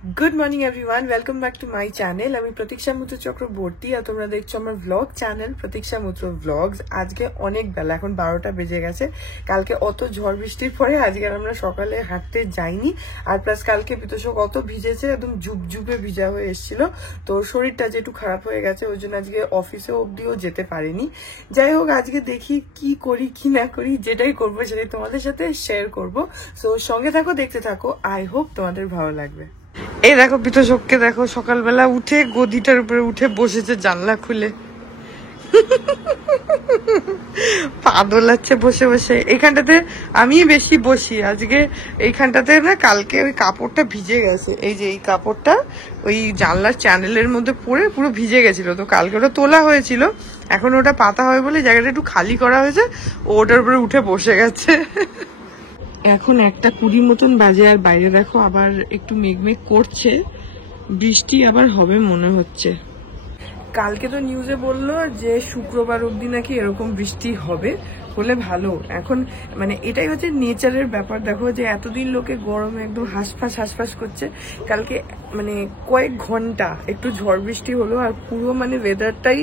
Good morning everyone, welcome back to my channel. আমি প্রতীক্ষা মুত্র চক্রবর্তী আর তোমরা দেখছো আমার ব্লগ চ্যানেল প্রতীক্ষা মুত্র ব্লগস। আজকে অনেক বেলা, এখন 12টা বেজে গেছে। কালকে অত ঝড় বৃষ্টির পরে আজকে আমরা সকালে হাঁটতে যাইনি, আর প্লাস কালকে পিতোষক অত ভিজেছে, একদম ঝুপঝুপে ভিজা হয়ে এসেছিল, তো শরীরটা যে একটু খারাপ হয়ে গেছে, ওই জন্য আজকে অফিসে অবধিও যেতে পারিনি। যাই হোক, আজকে দেখি কি করি কি না করি, যেটাই করবো সেটাই তোমাদের সাথে শেয়ার করবো। সো সঙ্গে থাকো, দেখতে থাকো, আই হোপ তোমাদের ভালো লাগবে। এই দেখো পিতোষককে দেখো, সকালবেলা উঠে গদিটার উপরে উঠে বসেছে জানলা খুলে, পা দোলাচ্ছে বসে বসে। এইখানটাতে আমি বেশি বসি আজকে, এইখানটাতে না কালকে ওই কাপড়টা ভিজে গেছে, এই যে এই কাপড়টা ওই জানলার চ্যানেলের মধ্যে পড়ে পুরো ভিজে গেছিল, তো কালকে ওটা তোলা হয়েছিল, এখন ওটা পাতা হবে বলে জায়গাটা একটু খালি করা হয়েছে, ওটার উপরে উঠে বসে গেছে। এখন 1:20 মতন বাজে, আর বাইরে দেখো আবার একটু মেঘমেঘ করছে, বৃষ্টি আবার হবে মনে হচ্ছে। কালকে তো নিউজে বললো যে শুক্রবার অবধি নাকি এরকম বৃষ্টি হবে, হলে ভালো। এখন মানে এটাই হচ্ছে নেচারের ব্যাপার, দেখো যে এতদিন লোকে গরমে একদম হাঁসফাঁস করছে, কালকে মানে কয়েক ঘন্টা একটু ঝড় বৃষ্টি হলো, আর পুরো মানে ওয়েদারটাই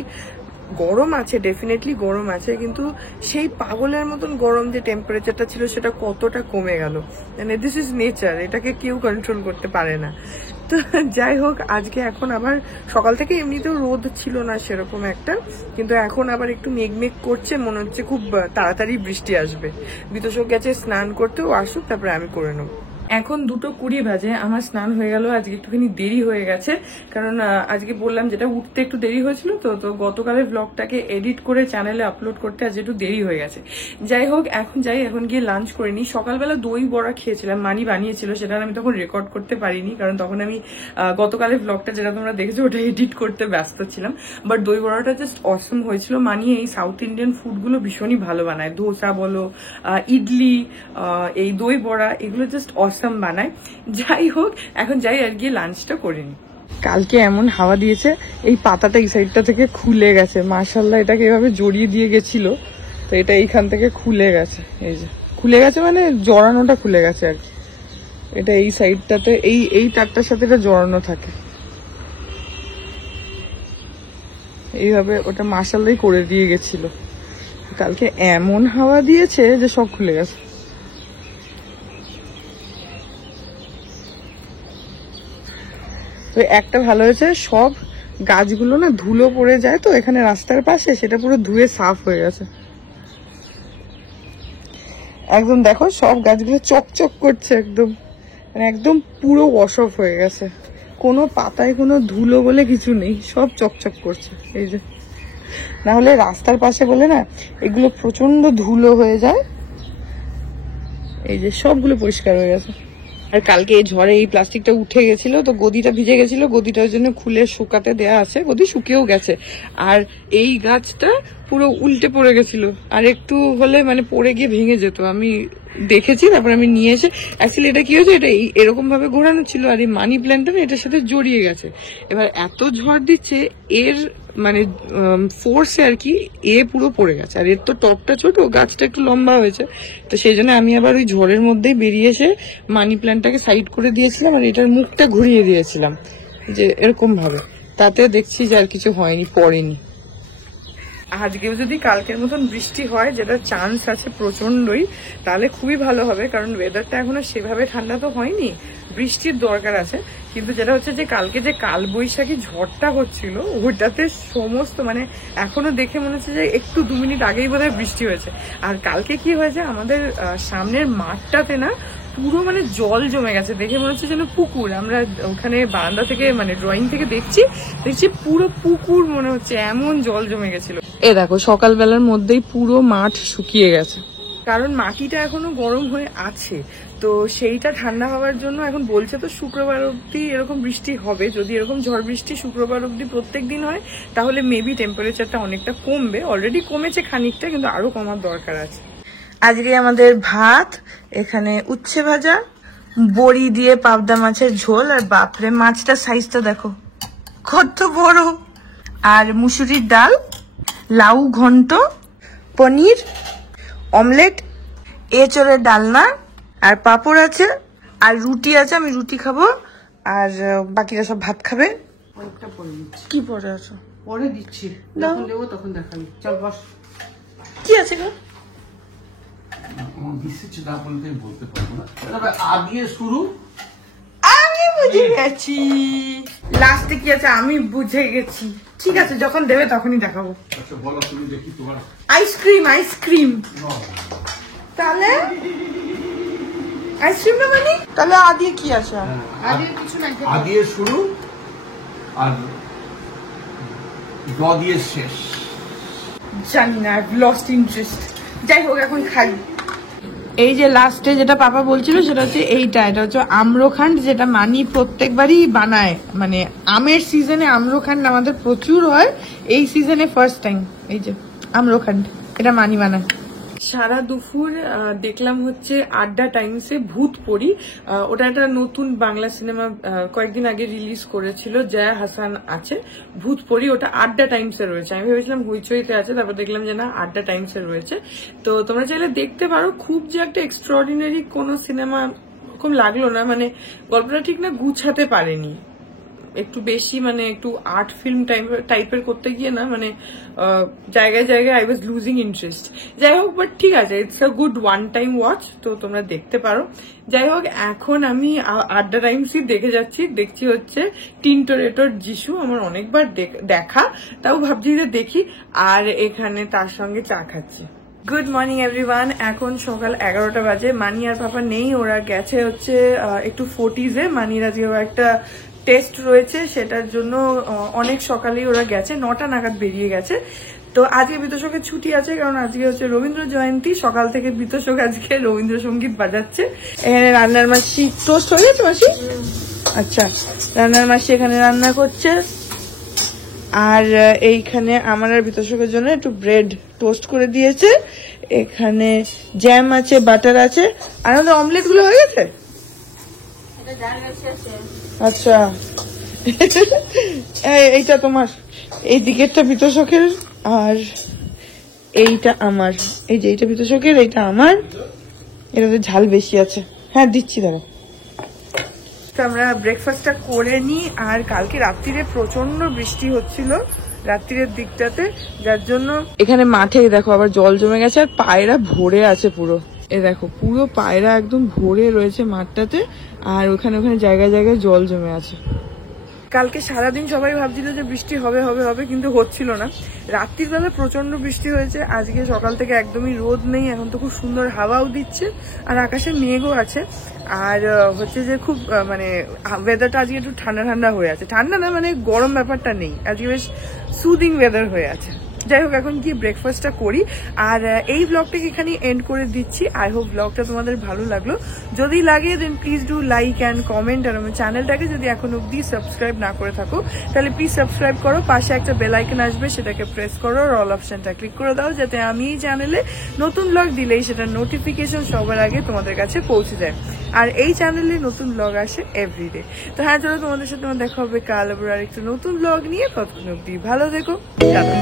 গরম আছে, ডেফিনেটলি গরম আছে, কিন্তু সেই পাগলের মতন গরম যে টেম্পারেচারটা ছিল সেটা কতটা কমে গেল। মানে দিস ইজ নেচার, এটাকে কেউ কন্ট্রোল করতে পারে না। তো যাই হোক, আজকে এখন আবার সকাল থেকে এমনিতেও রোদ ছিল না সেরকম একটা, কিন্তু এখন আবার একটু মেঘমেঘ করছে, মনে হচ্ছে খুব তাড়াতাড়ি বৃষ্টি আসবে। বিতোষক গেছে স্নান করতে, ও আসুক তারপরে আমি করে নেবো। এখন 2:20 বাজে, আমার স্নান হয়ে গেল, আজকে একটুখানি দেরি হয়ে গেছে, কারণ আজকে বললাম যেটা উঠতে একটু দেরি হয়েছিল, তো গতকালের ব্লগটাকে এডিট করে চ্যানেলে আপলোড করতে আজ একটু দেরি হয়ে গেছে। যাই হোক, এখন গিয়ে লাঞ্চ করে নিই। সকালবেলা দই বড়া খেয়েছিলাম, মানি বানিয়েছিল, সেটা আমি তখন রেকর্ড করতে পারিনি, কারণ তখন আমি গতকালের ব্লগটা যেটা তোমরা দেখেছো ওটা এডিট করতে ব্যস্ত ছিলাম। বাট দই বড়াটা জাস্ট অসম হয়েছিল। মানি এই সাউথ ইন্ডিয়ান ফুডগুলো ভীষণই ভালো বানায়, ধোসা বলো, ইডলি, এই দই বড়া, এগুলো জাস্ট অসম বানায়। যাই হোক, এখন যাই আর গিয়ে লাঞ্চটা করে নিই। কালকে এমন হাওয়া দিয়েছে, এই পাতাটা এই সাইডটা থেকে খুলে গেছে, মাশাআল্লাহ, এটাকে এভাবে জড়িয়ে দিয়ে গেছিল, তো এটা এইখান থেকে খুলে গেছে, এই যে খুলে গেছে, মানে জড়ানোটা খুলে গেছে আর কি। এটা এই সাইডটাতে এই তারটার সাথে এটা জড়ানো থাকে, এইভাবে ওটা মাশাআল্লাহ করে দিয়ে গেছিল। কালকে এমন হাওয়া দিয়েছে যে সব খুলে গেছে। তো একটা ভালো হয়েছে, সব গাছগুলো না ধুলো পড়ে যায় তো এখানে রাস্তার পাশে, সেটা পুরো ধুয়ে সাফ হয়ে গেছে একদম। দেখো সব গাছগুলো চকচক করছে একদম, মানে একদম পুরো ওয়াশ অফ হয়ে গেছে, কোনো পাতায় কোনো ধুলো বলে কিছু নেই, সব চকচক করছে। এই যে, না হলে রাস্তার পাশে বলে না এগুলো প্রচন্ড ধুলো হয়ে যায়, এই যে সবগুলো পরিষ্কার হয়ে গেছে। আর কালকে এই ঝড়ে এই প্লাস্টিকটা উঠে গেছিল, তো গদিটা ভিজে গেছিল, গদিটার জন্য খুলে শুকাতে দেয়া আছে, গদি শুকিয়েও গেছে। আর এই গাছটা পুরো উল্টে পড়ে গেছিল, আর একটু হলে মানে পড়ে গিয়ে ভেঙে যেত, আমি দেখেছি, তারপর আমি নিয়ে এসে, অ্যাকচুয়ালি এটা কি হয়েছে, এটা এরকম ভাবে ঘোরানো ছিল, আর এই মানি প্ল্যান্টটা না এটার সাথে জড়িয়ে গেছে। এবার এত ঝড় দিচ্ছে, এর মানে ফোর্সে আর কি পুরো পড়ে গেছে, আর এর তো টপটা ছোট, গাছটা একটু লম্বা হয়েছে, তো সেই জন্য আমি আবার ওই ঝড়ের মধ্যেই বেরিয়ে এসে মানি প্ল্যান্টটাকে সাইড করে দিয়েছিলাম, আর এটার মুখটা ঘুরিয়ে দিয়েছিলাম, যে এরকম ভাবে, তাতে দেখছি যে আর কিছু হয়নি, পড়েনি। আজকেও যদি কালকের মতন বৃষ্টি হয়, যেটা চান্স আছে প্রচন্ডই, তাহলে খুবই ভালো হবে, কারণ ওয়েদারটা এখনো সেভাবে ঠান্ডা তো হয়নি, বৃষ্টির দরকার আছে। কিন্তু যেটা হচ্ছে যে কালকে যে কালবৈশাখী ঝড়টা হচ্ছিল, ওইটাতে সমস্ত মানে এখনো দেখে মনে হচ্ছে যে একটু 2 মিনিট আগেই বোধহয় বৃষ্টি হয়েছে। আর কালকে কি হয়েছে, আমাদের সামনের মাঠটাতে না পুরো মানে জল জমে গেছে, দেখে মনে হচ্ছে যেন পুকুর। আমরা ওখানে বারান্দা থেকে মানে ড্রয়িং থেকে দেখছি পুরো পুকুর মনে হচ্ছে, এমন জল জমে গেছিল। এ দেখো সকালবেলার মধ্যেই পুরো মাঠ শুকিয়ে গেছে, কারণ মাটিটা এখনো গরম হয়ে আছে, তো সেইটা ঠান্ডা হওয়ার জন্য এখন বলছে তো শুক্রবার অবধি এরকম বৃষ্টি হবে। যদি এরকম ঝড় বৃষ্টি শুক্রবার অবধি প্রত্যেক দিন হয়, তাহলে মেবি টেম্পারেচারটা অনেকটা কমবে, অলরেডি কমেছে খানিকটা, কিন্তু আরো কমার দরকার আছে। আজকে আমাদের ভাত, এখানে উচ্ছে ভাজা, বড়ি দিয়ে পাবদা মাছের ঝোল, আর বাপরে মাছটার সাইজটা দেখো কত বড়, আর মুসুরির ডাল, লাউ ঘন্ট, পনির, অমলেট, এঁচড়ের ডালনা, আর পাঁপড় আছে, আর রুটি আছে, আমি রুটি খাবো, আর বাকিরা সব ভাত খাবে। অনেকটা পরে দিচ্ছি। কি পরে আছো? পরে দিচ্ছি, যখন দেবো তখন দেখাবি। চল বস। কি আছে গো? আমার বিশেষ না বলতে বলতে পারবো না। তবে আ দিয়ে শুরু। আমি বুঝে গেছি লাস্টে কি আছে, আমি বুঝে গেছি। ঠিক আছে, যখন দেবে তখনই দেখাবো। আচ্ছা বলো তুমি, দেখি তোমার। Ice cream, ice cream. তাহলে আইসক্রিম না মানে তাহলে আদি কি আছে? আদি কিছু নাই, আ দিয়ে শুরু আর ড দিয়ে শেষ। জানি না, লস্ট ইন্টারেস্ট। যাই হোক, এখন খাই। এই যে লাস্টে যেটা পাপা বলছিল সেটা হচ্ছে এইটা, এটা হচ্ছে আম্রখান্ড, যেটা মানি প্রত্যেকবারই বানায়। মানে আমের সিজনে আম্রখান্ড আমাদের প্রচুর হয়, এই সিজনে ফার্স্ট টাইম এই যে আম্রখান্ড, এটা মানি বানায়। সারা দুপুর দেখলাম হচ্ছে আড্ডা টাইমসে ভূতপরি। ওটা একটা নতুন বাংলা সিনেমা কয়েকদিন আগে রিলিজ করেছিল, জয়া হাসান আছে। ভূতপরি ওটা আড্ডা টাইমসে রয়েছে। আমি ভেবেছিলাম হুইচইতে আছে, তারপর দেখলাম যে না, আড্ডা টাইমসে রয়েছে। তো তোমরা চাইলে দেখতে পারো। খুব যে একটা এক্সট্রাঅর্ডিনারি কোনো সিনেমা খুব লাগলো না, মানে গল্পটা ঠিক না গুছাতে পারেনি, একটু বেশি মানে একটু আর্ট ফিল্ম টাইপের করতে গিয়ে না, মানে জায়গায় জায়গায় আই ওয়াজ লুজিং ইন্টারেস্ট। যাই হোক, বাট ঠিক আছে, it's a good one time watch, তো তোমরা দেখতে পারো। যাই হোক, এখন আমি আড্ডা টাইমসই দেখে যাচ্ছি। দেখছি হচ্ছে টিনটোরেটোর যিশু, আমার অনেকবার দেখা, তাও ভাবছি যে দেখি। আর এখানে তার সঙ্গে চা খাচ্ছি। Good morning everyone. এখন সকাল 11টা বাজে। মানি আর পাপা নেই, ওরা গেছে হচ্ছে একটু 40s-এ। মানির আজকে একটা টেস্ট রয়েছে, সেটার জন্য অনেক সকালেই ওরা গেছে, 9টা নাগাদ বেরিয়ে গেছে। তো আজকে বিতোষকের ছুটি আছে, কারণ আজকে হচ্ছে রবীন্দ্র জয়ন্তী। সকাল থেকে বিতোষক আজকে রবীন্দ্রসঙ্গীত বাজাচ্ছে। এখানে রান্নার মাসি টোস্ট হয়ে গেছে। মাসি আচ্ছা, রান্নার মাসি এখানে রান্না করছে। আর এইখানে আমার আর বিতোষকের জন্য একটু ব্রেড টোস্ট করে দিয়েছে। এখানে জ্যাম আছে, বাটার আছে। আর আমাদের অমলেট গুলো হয়ে গেছে। আচ্ছা, এইটা তোমার, এই দিকেরটা বিতোষকের, আর এইটা আমার। এই যে এইটা বিতোষকের, এইটা আমার। এটাতে ঝাল বেশি আছে। হ্যাঁ দিচ্ছি, দাঁড়া। আমরা ব্রেকফাস্টটা করে নিই। আর কালকে রাত্রিরে প্রচন্ড বৃষ্টি হচ্ছিল রাত্রিরের দিকটাতে, যার জন্য এখানে মাঠে দেখো আবার জল জমে গেছে। আর পায়রা ভরে আছে পুরো, এ দেখো পুরো পায়রা একদম ভরে রয়েছে মাঠটাতে। আর ওখানে ওখানে জায়গায় জায়গায় জল জমে আছে। কালকে সারাদিন সবাই ভাবছিল যে বৃষ্টি হবে হবে হবে, কিন্তু হচ্ছিল না। রাত্রির বেলা প্রচন্ড বৃষ্টি হয়েছে। আজকে সকাল থেকে একদমই রোদ নেই, এখন তো খুব সুন্দর হাওয়াও দিচ্ছে, আর আকাশে মেঘও আছে। আর হচ্ছে যে খুব মানে ওয়েদারটা আজকে একটু ঠান্ডা ঠান্ডা হয়ে আছে। ঠান্ডা না, মানে গরম ব্যাপারটা নেই, আজকে বেশ সুদিং ওয়েদার হয়ে আছে। যাই হোক, এখন গিয়ে ব্রেকফাস্টটা করি। আর এই ব্লগটাকে এখানে এন্ড করে দিচ্ছি। আই হোপ ব্লগটা তোমাদের ভালো লাগলো। যদি লাগে then please do like and comment. আর আমার চ্যানেলটাকে যদি এখন অব্দি সাবস্ক্রাইব না করে থাকো, তাহলে প্লিজ সাবস্ক্রাইব করো। পাশে একটা বেল আইকন আসবে, সেটাকে প্রেস করো, আর অল অপশনটা ক্লিক করে দাও, যাতে আমি এই চ্যানেলে নতুন ব্লগ দিলেই সেটার নোটিফিকেশন সবার আগে তোমাদের কাছে পৌঁছে যায়। আর এই চ্যানেলে নতুন ব্লগ আসে এভরিডে। তো হ্যাঁ, চলো তোমাদের সাথে দেখা হবে কাল আবার আর একটু নতুন ব্লগ নিয়ে। ততক্ষণ অব্দি ভালো থেকো, টাটা।